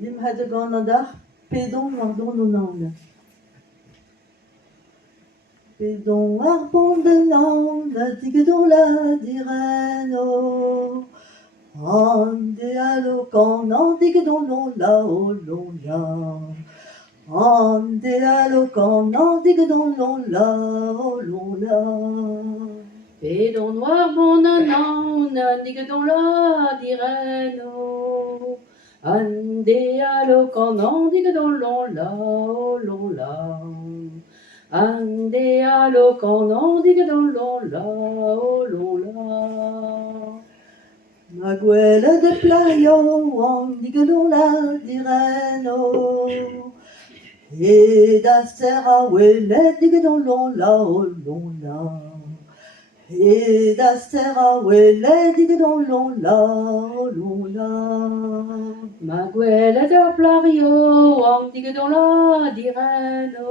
Lim had gone dar, pedon war don an. Pedon war bon de nan, da digedon la direno. Ande alo kan an digedon lon la o lon la. Ande alo kan an digedon lon la o lon la. Pedon noir bon an digedon la direno. Ande alo kan an digedon lon la o lon la. Ande alo kan an digedon lon la o lon la. Ma gwella de plaio an digedon la direno. E da serra wele digedon lon la o lon la. E da serra wele digedon lon la o lon la. Ma gwella de plaio an digedon la direno.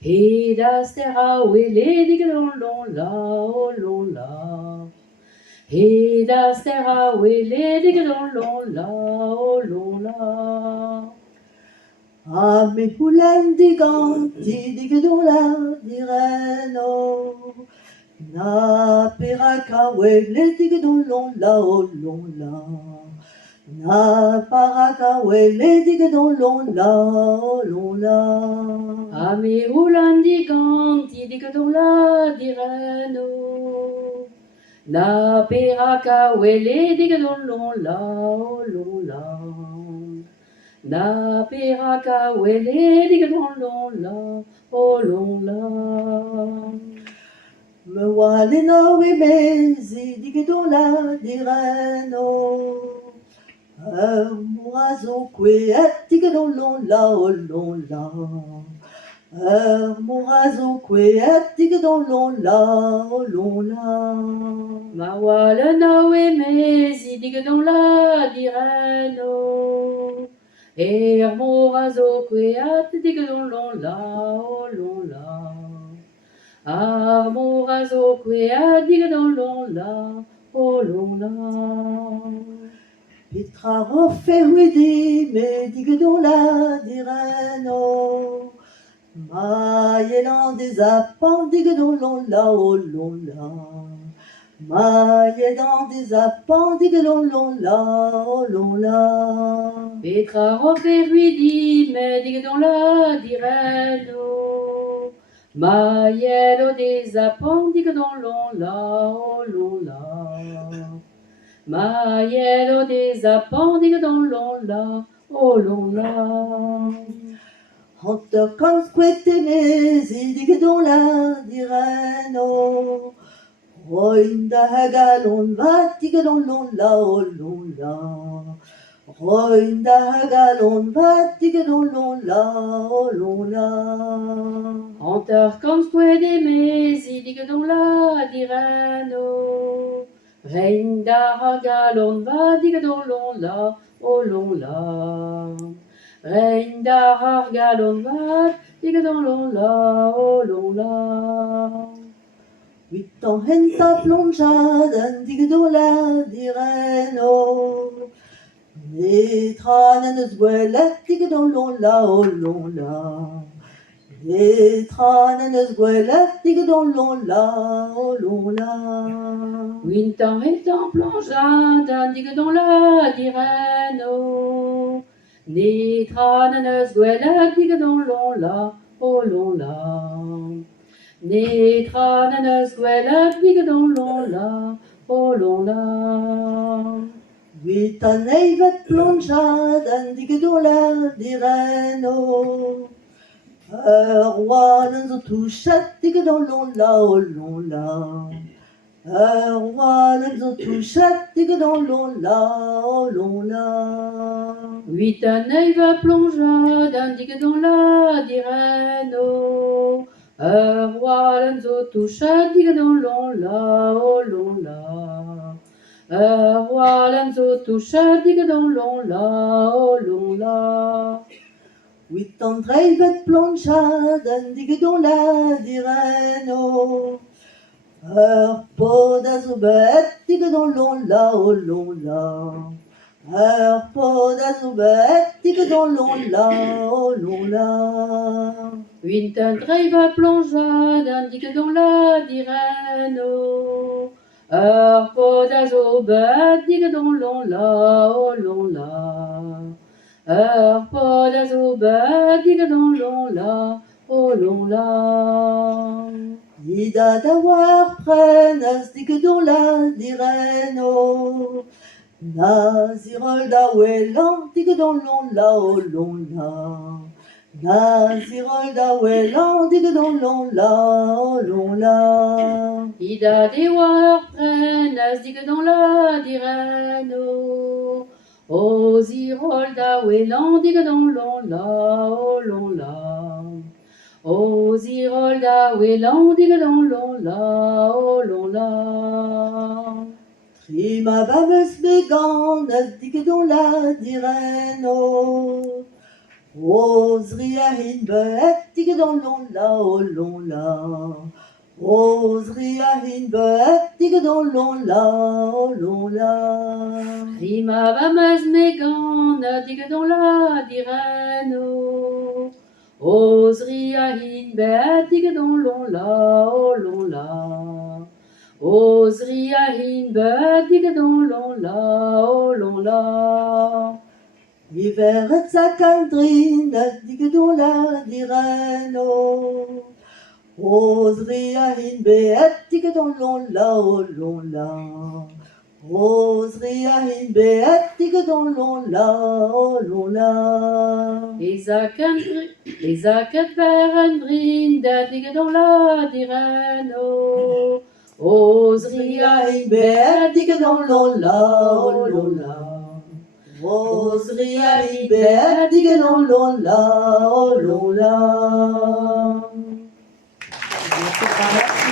E da serra wele digedon lon la o lon la. E da serra wele digedon lon la o lon la. A me hulen diganti digedon la direno. Na peraka wele digedon lon la o lon la. Na paraka wele digedon lon la o lon la. Ame ulandi ganti digedon la direno. Na peraka wele digedon lon la o lon la. Na peraka wele digedon lon la o lon la. Me wale no we mezi digedon la direno. Mourazo kwe et digedon lon la o lon la. Mourazo kwe et digedon lon la o lon la. Ma wale na we mezi digedon la direno. Morazo kweat digedon lon la o lon la. Morazo kweat digedon lon la o lon la. Petra rofe wedi me digedon la direno. Ma yelan des appan digedon lon la o lon la. Ma yelan des appan digedon lon la o lon la. Petra rofe wedi me digedon la direno. Ma yelo des appan digedon lon la o lon la. Ma yelo des appan digedon lon la o lon la. Hunter kan squette mezi digedon la direno. Roinda hagalon va digedon lon la o lon la. Roinda hagalon va digedon lon la o lon la. Hunter kan squette mezi digedon la direno. Reinda hagalon va digedon lon la o lon la. Reinda hagalon va digedon lon la o lon la. Huit ans henta plonjadan digedon la direno. Netranen eus gwelet digedon lon la o lon la. Netranen eus gwelet digedon lon la o lon la. Wintan etan plonjadan digedon la direno. Netranen eus gwelet digedon lon la o lon la. Netranen eus gwelet digedon lon la o lon la. Huit an eivet plonjadan digedon la direno. Oanen zo touchet digedon lon la o lon la. Oanen zo touchet digedon lon la o lon la. Huit an eiva plonjadan digedon la direno. Roalen zo touchet digedon lon la o lon la. Roalen zo touchet digedon lon la o lon la. Huit an dreivet plonjadan digedon la direno. Pod a zo bet digedon lon la o lon la. På da zubet, tige don lon la, oh lon la. Winten dreiva plonjad, dik dans la direno. Po da zobet, dik dans l'on la, oh l'on la. Po da zobet, dik dans l'on la, oh l'on la. Ida da war prenas, dige don la direno. Nazirol da welan, dige don lon la, oh lon la. Nazirol da welan, dige don lon la, oh lon la. Ida de war prenas, dik dans la direno. O zirol da welan, dik dans l'on la, oh l'on la. O zirol da welan, dik dans l'on la, oh l'on la. Prima bames beganas, dige don la direno. Rosria hin beet, dige don lon la, oh lon la. Rosria hin beet, dige don lon la, oh lon la. Prima vamas megana, dik dans la direno. Osria hin beat, dik dans l'on la, oh l'on la. Osria hin beat, dik dans l'on la, oh l'on la. Hiver et sa caldrina, dige don la direno. Rosria hin beet, dige don lon la, oh lon la. Rosria hin beet, dige don lon la, oh lon la. Isaac verandrin, da dik dans la direno. Osria hin beat, dik dans l'on la, oh l'on la. Rosria hin beet, dige don lon la, oh lon la. Merci, Carla.